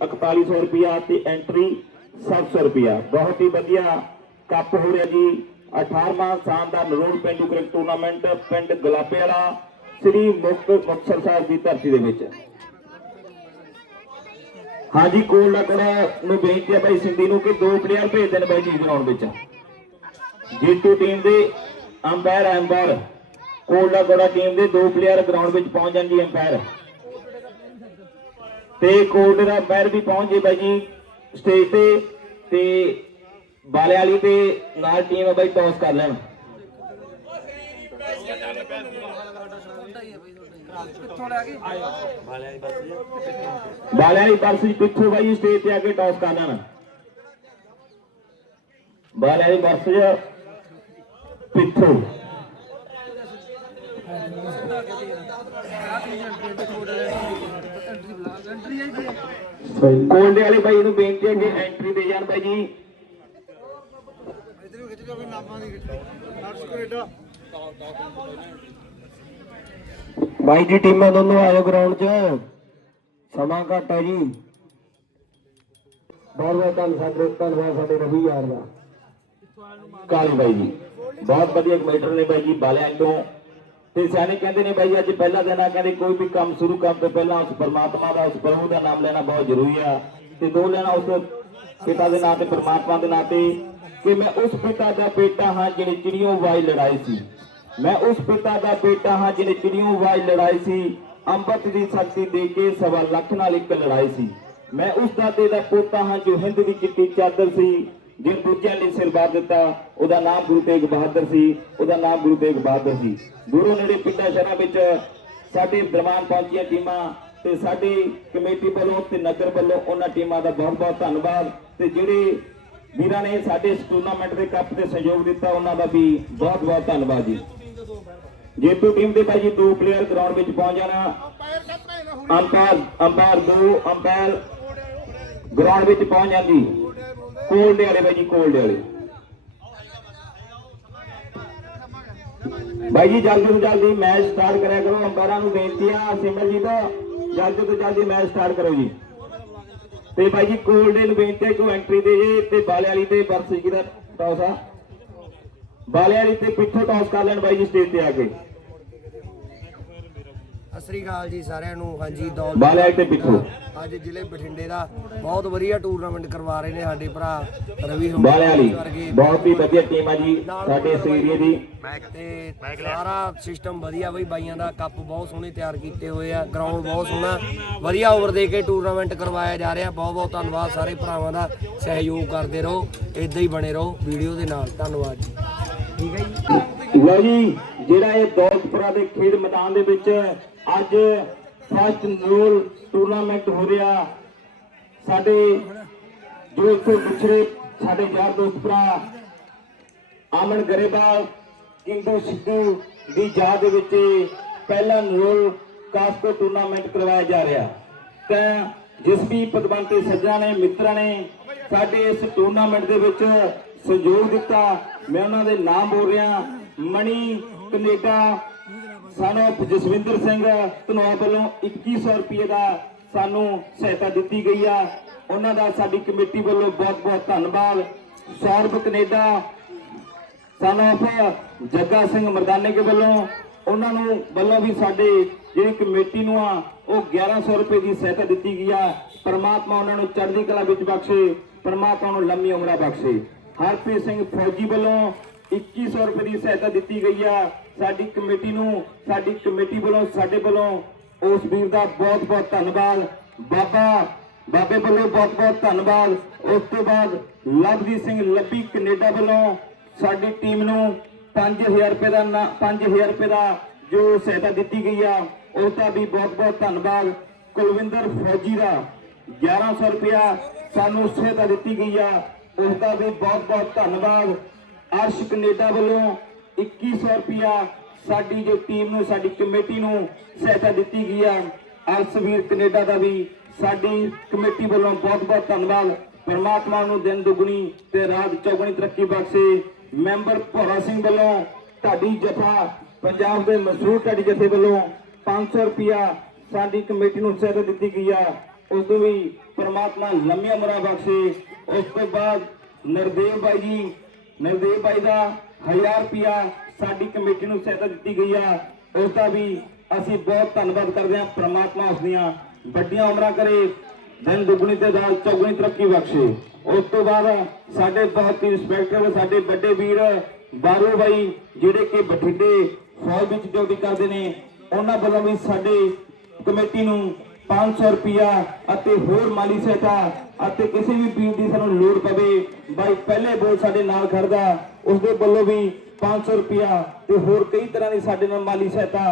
4100 ਰੁਪਿਆ ਤੇ ਐਂਟਰੀ 700 ਰੁਪਿਆ ਬਹੁਤ ਹੀ ਵਧੀਆ ਕੱਪ ਹੋ ਰਿਹਾ ਜੀ। 18ਵਾਂ ਸ਼ਾਨਦਾਰ ਨਰੋੜ ਪਿੰਡੂ ਕ੍ਰਿਕਟ ਟੂਰਨਾਮੈਂਟ ਪਿੰਡ ਗੁਲਾਬੇ ਵਾਲਾ ਸ੍ਰੀ ਮੁਕਤ ਮੁਕਤਸਰ ਸਾਹਿਬ ਦੀ ਧਰਤੀ ਦੇ ਵਿੱਚ। ਹਾਂਜੀ, ਕੋਲ ਲੱਗਣਾ ਨੂੰ ਬੇਨਤੀ ਹੈ ਭਾਈ ਸਿੰਧੀ ਨੂੰ ਕਿ ਦੋ ਪਲੇਅਰ ਭੇਜ ਦੇਣ ਬਾਈ ਜੀ ਗਰਾਊਂਡ ਵਿੱਚ। ਜੀਤੂ ਟੀਮ ਦੇ ਅੰਪਾਇਰ ਅੰਪਾਇਰ। ਕੋਲ ਲੱਗਣਾ ਟੀਮ ਦੇ ਦੋ ਪਲੇਅਰ ਗਰਾਊਂਡ ਵਿੱਚ ਪਹੁੰਚ ਜਾਣ ਜੀ ਅੰਪਾਇਰ। ਤੇ ਕੋਟ ਦਾ ਅੰਪਾਇਰ ਵੀ ਪਹੁੰਚ ਜੇ ਬਾਈ ਜੀ ਸਟੇਜ ਤੇ ਤੇ ਬਾਲੇ ਵਾਲੀ ਤੇ ਨਾਲ ਟੀਮ ਆ ਬਾਈ ਟੌਸ ਕਰ ਲੈਣ। ਬਾਲੇ ਵਾਲੀ ਪਰਸ ਜੀ ਪਿੱਛੋਂ ਬਾਈ ਸਟੇਜ ਤੇ ਆ ਕੇ ਟੌਸ ਕਰ ਲੈਣ। ਬਾਲੇ ਵਾਲੀ ਪਰਸ ਜੀ ਪਿੱਛੋਂ। ਕੋਲਡੇ ਵਾਲੇ ਬਾਈ ਨੂੰ ਬੇਨਤੀ ਹੈ ਕਿ ਐਂਟਰੀ ਦੇ ਜਾਣ ਬਾਈ ਜੀ। ਬਾਈ ਜੀ ਟੀਮਾਂ ਦੋਨੋਂ ਆਇਓ ਗਰਾਊਂਡ 'ਚ। ਸਮਾਂ ਘੱਟ ਹੈ ਜੀ। ਬਹੁਤ ਬਹੁਤ ਧੰਨ ਸਾਡੇ ਧੰਨਵਾਦ ਸਾਡੇ ਰਵੀ ਯਾਰ ਦਾ। ਕਾਲੀ ਬਾਈ ਜੀ। ਬਹੁਤ ਵਧੀਆ ਕਮੇਟਰ ਨੇ ਬਾਈ ਜੀ ਬਾਲਿਆਂ ਤੋਂ ਤੇ ਸਿਆਣੇ ਕਹਿੰਦੇ ਨੇ ਬਾਈ, ਅੱਜ ਪਹਿਲਾ ਦਿਨ ਆ, ਕਹਿੰਦੇ ਕੋਈ ਵੀ ਕੰਮ ਸ਼ੁਰੂ ਕਰਨ ਤੋਂ ਪਹਿਲਾਂ ਉਸ ਪਰਮਾਤਮਾ ਦਾ, ਉਸ ਪ੍ਰਭੂ ਦਾ ਨਾਮ ਲੈਣਾ ਬਹੁਤ ਜ਼ਰੂਰੀ ਆ। ਤੇ ਦੋ ਲੈਣਾ ਉਸ ਪਿਤਾ ਦੇ ਨਾਂ ਤੇ, ਪਰਮਾਤਮਾ ਦੇ ਨਾਂ ਤੇ ਕਿ ਮੈਂ ਉਸ ਪਿਤਾ ਦਾ ਬੇਟਾ ਹਾਂ ਜਿਹਨੇ ਚਿੜੀਆਂ ਵਾਈ ਲੜਾਈ ਸੀ। ਮੈਂ ਉਸ ਪਿਤਾ ਦਾ ਬੇਟਾ ਹਾਂ ਜਿਹਨੇ ਚਿੜੀਆਂ ਵਾਈ ਲੜਾਈ ਸੀ। ਅੰਮ੍ਰਿਤ ਦੀ ਸ਼ਕਤੀ ਦੇ ਕੇ ਸਵਾ ਲੱਖ ਨਾਲ ਇੱਕ ਲੜਾਈ ਸੀ। ਮੈਂ ਉਸ ਦਾਦੇ ਦਾ ਪੋਤਾ ਹਾਂ ਜੋ ਹਿੰਦ ਦੀ ਚਿੱਟੀ ਚਾਦਰ ਸੀ। ਜਿਨ ਦੂਜਿਆਂ ਲਈ ਸਿਰ ਬਾਰ ਦਿੱਤਾ, ਉਹਦਾ ਨਾਮ ਗੁਰੂ ਤੇਗ ਬਹਾਦਰ ਸੀ, ਉਹਦਾ ਨਾਮ ਗੁਰੂ ਤੇਗ ਬਹਾਦਰ ਸੀ। ਗੁਰੂ ਨੇੜੇ ਪਿੰਡਾਂ ਸ਼ਹਿਰਾਂ ਵਿੱਚ ਸਾਡੇ ਦਰਬਾਰ ਪਹੁੰਚੀਆਂ ਟੀਮਾਂ ਤੇ ਸਾਡੀ ਕਮੇਟੀ ਵੱਲੋਂ ਤੇ ਨਗਰ ਵੱਲੋਂ ਉਹਨਾਂ ਟੀਮਾਂ ਦਾ ਬਹੁਤ ਬਹੁਤ ਧੰਨਵਾਦ ਤੇ ਜਿਹੜੇ ਵੀਰਾਂ ਨੇ ਸਾਡੇ ਇਸ ਟੂਰਨਾਮੈਂਟ ਦੇ ਕੱਪ ਤੇ ਸਹਿਯੋਗ ਦਿੱਤਾ, ਉਹਨਾਂ ਦਾ ਵੀ ਬਹੁਤ ਬਹੁਤ ਧੰਨਵਾਦ ਜੀ। ਜੇਤੂ ਟੀਮ ਦੇ ਭਾਈ ਜੀ ਦੋ ਪਲੇਅਰ ਗਰਾਊਂਡ ਵਿੱਚ ਪਹੁੰਚ ਜਾਣਾ। ਅੰਪਾਇਰ ਅੰਪਾਇਰ ਦੋ, ਅੰਪਾਇਰ ਗਰਾਊਂਡ ਵਿੱਚ ਪਹੁੰਚ ਜਾਂਦੀ। ਕੋਲਡੇ ਵਾਲੇ ਬਾਈ ਜੀ, ਕੋਲਡੇ ਵਾਲੇ। ਬਾਈ ਜੀ, ਜਲਦੀ ਤੋਂ ਜਲਦੀ ਮੈਚ ਸਟਾਰਟ ਕਰਿਆ ਕਰੋ। ਅੰਬਾਰਾਂ ਨੂੰ ਬੇਨਤੀ ਆ, ਸਿਮਰਜੀਤ, ਜਲਦੀ ਤੋਂ ਜਲਦੀ ਮੈਚ ਸਟਾਰਟ ਕਰੋ ਜੀ। ਤੇ ਬਾਈ ਜੀ, ਕੋਲਡੇ ਨੂੰ ਬੇਨਤੀ ਹੈ ਕਿ ਐਂਟਰੀ ਦੇ ਜੇ, ਤੇ ਬਾਲੇ ਵਾਲੀ ਤੇ ਵਰਸ ਜੀ ਦਾ ਟੌਸ ਆ। ਬਾਲੇ ਵਾਲੀ ਤੇ ਪਿੱਛੋਂ ਟੌਸ ਕਰ ਲੈਣ ਬਾਈ ਜੀ ਸਟੇਜ ਤੇ ਆ ਕੇ। ਸਤਿ ਸ੍ਰੀ ਅਕਾਲ ਜੀ ਸਾਰਿਆਂ ਨੂੰ। ਹਾਂਜੀ ਦੌਲ ਬਾਲੇ ਤੇ ਪਿੱਛੋਂ। ਅੱਜ ਜ਼ਿਲ੍ਹੇ ਬਠਿੰਡੇ ਦਾ ਬਹੁਤ ਵਧੀਆ ਟੂਰਨਾਮੈਂਟ ਕਰਵਾ ਰਹੇ ਨੇ ਸਾਡੇ ਭਰਾ ਰਵੀ ਬਾਲੇ ਵਾਲੀ। ਬਹੁਤ ਹੀ ਵਧੀਆ ਟੀਮ ਆ ਜੀ ਸਾਡੇ ਇਸ ਏਰੀਏ ਦੀ। ਤੇ ਸਾਰਾ ਸਿਸਟਮ ਵਧੀਆ ਬਈ ਬਾਈਆਂ ਦਾ ਕੱਪ ਬਹੁਤ ਸੋਹਣੇ ਤਿਆਰ ਕੀਤੇ ਹੋਏ ਆ ਗਰਾਊਂਡ ਬਹੁਤ ਸੋਹਣਾ। ਵਧੀਆ ਓਵਰ ਦੇ ਕੇ ਟੂਰਨਾਮੈਂਟ ਕਰਵਾਇਆ ਜਾ ਰਿਹਾ। ਬਹੁਤ ਬਹੁਤ ਧੰਨਵਾਦ ਸਾਰੇ ਭਰਾਵਾਂ ਦਾ। ਸਹਿਯੋਗ ਕਰਦੇ ਰਹੋ ਇਦਾਂ ਹੀ ਬਣੇ ਰਹੋ ਵੀਡੀਓ ਦੇ ਨਾਲ। ਧੰਨਵਾਦ ਜੀ ਠੀਕ ਹੈ ਜੀ। ਲਓ ਜੀ ਜਿਹੜਾ ਇਹ ਦੌਲਤਪੁਰਾ ਦੇ ਖੇਡ ਮੈਦਾਨ ਦੇ ਵਿੱਚ ਅੱਜ ਫਸਟ ਨੂਰ ਟੂਰਨਾਮੈਂਟ ਹੋ ਰਿਹਾ। ਸਾਡੇ ਜੋ ਇੱਥੇ ਵਿਛੜੇ ਸਾਡੇ ਯਾਰ ਦੋਸਤ ਭਰਾ ਆਮਨ ਗਰੇਵਾਲ ਕਿੰਦੋ ਸਿੱਧੂ ਦੀ ਯਾਦ ਦੇ ਵਿੱਚ ਪਹਿਲਾ ਨੂਰ ਕਾਸਕੋ ਟੂਰਨਾਮੈਂਟ ਕਰਵਾਇਆ ਜਾ ਰਿਹਾ। ਤਾਂ ਜਿਸ ਵੀ ਪਦਵੰਤੇ ਸੱਜਣਾ ਨੇ, ਮਿੱਤਰਾਂ ਨੇ, ਸਾਡੇ ਇਸ ਟੂਰਨਾਮੈਂਟ ਦੇ ਵਿੱਚ ਸਹਿਯੋਗ ਦਿੱਤਾ। ਮੈਂ ਉਹਨਾਂ ਦੇ ਨਾਮ ਬੋਲ ਰਿਹਾ। ਮਣੀ ਕੈਨੇਡਾ ਸਾਨੂੰ ਜਸਵਿੰਦਰ ਸਿੰਘ ਧਨੌਰ ਵੱਲੋਂ 2100 ਰੁਪਏ ਦਾ ਸਾਨੂੰ ਸਹਾਇਤਾ ਦਿੱਤੀ ਗਈ ਆ। ਉਹਨਾਂ ਦਾ ਸਾਡੀ ਕਮੇਟੀ ਵੱਲੋਂ ਬਹੁਤ ਬਹੁਤ ਧੰਨਵਾਦ। ਸੌਰਵ ਕੈਨੇਡਾ, ਸਾਨੂੰ ਜੱਗਾ ਸਿੰਘ ਮਰਦਾਨੇ ਕੇ ਵੱਲੋਂ ਉਹਨਾਂ ਨੂੰ ਵੱਲੋਂ ਵੀ ਸਾਡੇ ਜਿਹੜੀ ਕਮੇਟੀ ਨੂੰ ਆ, ਉਹ 1100 ਰੁਪਏ ਦੀ ਸਹਾਇਤਾ ਦਿੱਤੀ ਗਈ ਆ। ਪਰਮਾਤਮਾ ਉਹਨਾਂ ਨੂੰ ਚੜ੍ਹਦੀ ਕਲਾ ਵਿੱਚ ਬਖਸ਼ੇ, ਪਰਮਾਤਮਾ ਨੂੰ ਲੰਮੀ ਉਮਰਾਂ ਬਖਸ਼ੇ। ਹਰਪ੍ਰੀਤ ਸਿੰਘ ਫੌਜੀ ਵੱਲੋਂ 2100 ਰੁਪਏ ਦੀ ਸਹਾਇਤਾ ਦਿੱਤੀ ਗਈ ਆ। ਸਾਡੀ ਕਮੇਟੀ ਨੂੰ, ਸਾਡੀ ਕਮੇਟੀ ਵੱਲੋਂ, ਸਾਡੇ ਵੱਲੋਂ ਉਸ ਵੀਰ ਦਾ ਬਹੁਤ ਬਹੁਤ ਧੰਨਵਾਦ। ਬਾਬਾ, ਬਾਬੇ ਵੱਲੋਂ ਬਹੁਤ ਬਹੁਤ ਧੰਨਵਾਦ। ਉਸ ਤੋਂ ਬਾਅਦ ਲਵਜੀਤ ਸਿੰਘ ਲੱਭੀ ਕੈਨੇਡਾ ਵੱਲੋਂ ਸਾਡੀ ਟੀਮ ਨੂੰ 5000 ਰੁਪਏ ਦਾ ਨਾ- 5000 ਰੁਪਏ ਦਾ ਜੋ ਸਹਾਇਤਾ ਦਿੱਤੀ ਗਈ ਆ, ਉਸ ਦਾ ਵੀ ਬਹੁਤ ਬਹੁਤ ਧੰਨਵਾਦ। ਕੁਲਵਿੰਦਰ ਫੌਜੀ ਦਾ 1100 ਰੁਪਇਆ ਸਾਨੂੰ ਸਹਾਇਤਾ ਦਿੱਤੀ ਗਈ ਆ। ਉਸ ਦਾ ਵੀ ਬਹੁਤ ਬਹੁਤ ਧੰਨਵਾਦ। ਅਰਸ਼ ਕੈਨੇਡਾ ਵੱਲੋਂ 2100 ਰੁਪਇਆ ਸਾਡੀ ਜੋ ਟੀਮ ਨੂੰ, ਸਾਡੀ ਕਮੇਟੀ ਨੂੰ ਸਹਾਇਤਾ ਦਿੱਤੀ ਗਈ ਆ। ਅਰਸ਼ਵੀਰ ਕੈਨੇਡਾ ਦਾ ਵੀ ਸਾਡੀ ਕਮੇਟੀ ਵੱਲੋਂ ਬਹੁਤ ਬਹੁਤ ਧੰਨਵਾਦ। ਪਰਮਾਤਮਾ ਨੂੰ ਦਿਨ ਦੁਗਣੀ ਤੇ ਰਾਤ ਚੌਗਣੀ ਤਰੱਕੀ ਬਖਸ਼ੇ। ਮੈਂਬਰ ਭੋਰਾ ਸਿੰਘ ਵੱਲੋਂ ਢਾਡੀ ਜਥਾ, ਪੰਜਾਬ ਦੇ ਮਸ਼ਹੂਰ ਢਾਡੀ ਜਥੇ ਵੱਲੋਂ 500 ਰੁਪਇਆ ਸਾਡੀ ਕਮੇਟੀ ਨੂੰ ਸਹਾਇਤਾ ਦਿੱਤੀ ਗਈ ਆ। ਉਸ ਤੋਂ ਵੀ ਪਰਮਾਤਮਾ ਲੰਮੀਆਂ ਉਮਰਾਂ ਬਖਸ਼ੇ। ਉਸ ਤੋਂ ਬਾਅਦ ਨਰਦੇਵ ਬਾਈ ਜੀ ਨਰਦੇਵ ਬਾਈ ਦਾ 1000 ਰੁਪਿਆ ਸਾਡੀ ਕਮੇਟੀ ਨੂੰ ਸਹਾਇਤਾ ਦਿੱਤੀ ਗਈ ਆ। ਉਸ ਦਾ ਵੀ ਅਸੀਂ ਬਹੁਤ ਧੰਨਵਾਦ ਕਰਦੇ ਹਾਂ, ਪ੍ਰਮਾਤਮਾ ਉਸ ਦੀਆਂ ਵੱਡੀਆਂ ਉਮਰਾਂ ਕਰੇ। ਦਿਨ ਦੁੱਗਣੀ ਤੇ ਦਾਲ, ਚੌਗਣੀ ਤਰੱਕੀ ਬਖਸ਼ੇ। ਉਸ ਤੋਂ ਬਾਅਦ ਸਾਡੇ ਬਹੁਤ ਹੀ ਰਿਸਪੈਕਟਡ ਸਾਡੇ ਵੱਡੇ ਵੀਰ ਬਾਰੂ ਬਾਈ, ਜਿਹੜੇ ਕਿ ਬਠਿੰਡੇ ਫੌਜ ਵਿੱਚ ਡਿਊਟੀ ਕਰਦੇ ਨੇ, ਉਹਨਾਂ ਵੱਲੋਂ ਵੀ ਸਾਡੇ ਕਮੇਟੀ ਨੂੰ 500 ਰੁਪਿਆ ਅਤੇ ਹੋਰ ਮਾਲੀ ਸਹਾਇਤਾ ਅਤੇ ਕਿਸੇ ਵੀ ਵੀਰ ਦੀ ਸਾਨੂੰ ਲੋੜ ਪਵੇ, ਬਾਈ ਪਹਿਲੇ ਬੋਲ ਸਾਡੇ ਨਾਲ ਖੜਦਾ ਉਸ ਦੇ ਵੱਲੋਂ ਵੀ 500 ਰੁਪਿਆ ਤੇ ਹੋਰ ਕਈ ਤਰ੍ਹਾਂ ਦੀ ਸਾਡੇ ਨਾਲ ਮਾਲੀ ਸਹਾਇਤਾ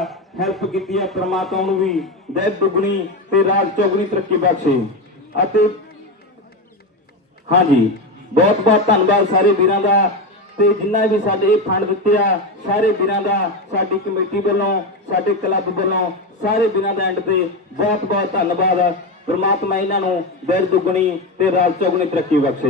ਹੈਲਪ ਕੀਤੀ ਹੈ ਪ੍ਰਮਾਤਮਾ ਨੂੰ ਵੀ। ਦਿਨ ਦੁੱਗਣੀ ਤੇ ਰਾਜ ਚੌਗਣੀ ਤਰੱਕੀ ਬਖਸ਼ੇ। ਅਤੇ ਹਾਂਜੀ ਬਹੁਤ ਬਹੁਤ ਧੰਨਵਾਦ ਸਾਰੇ ਵੀਰਾਂ ਦਾ। ਤੇ ਜਿੰਨਾ ਵੀ ਸਾਡੇ ਇਹ ਫੰਡ ਦਿੱਤੇ ਆ, ਸਾਰੇ ਵੀਰਾਂ ਦਾ ਸਾਡੀ ਕਮੇਟੀ ਵੱਲੋਂ, ਸਾਡੇ ਕਲੱਬ ਵੱਲੋਂ, ਸਾਰੇ ਵੀਰਾਂ ਦਾ ਐਂਡ ਤੇ ਬਹੁਤ ਬਹੁਤ ਧੰਨਵਾਦ। ਪ੍ਰਮਾਤਮਾ ਇਹਨਾਂ ਨੂੰ ਦਿਨ ਦੁੱਗਣੀ ਤੇ ਰਾਤ ਚੌਗਣੀ ਤਰੱਕੀ ਬਖਸ਼ੇ।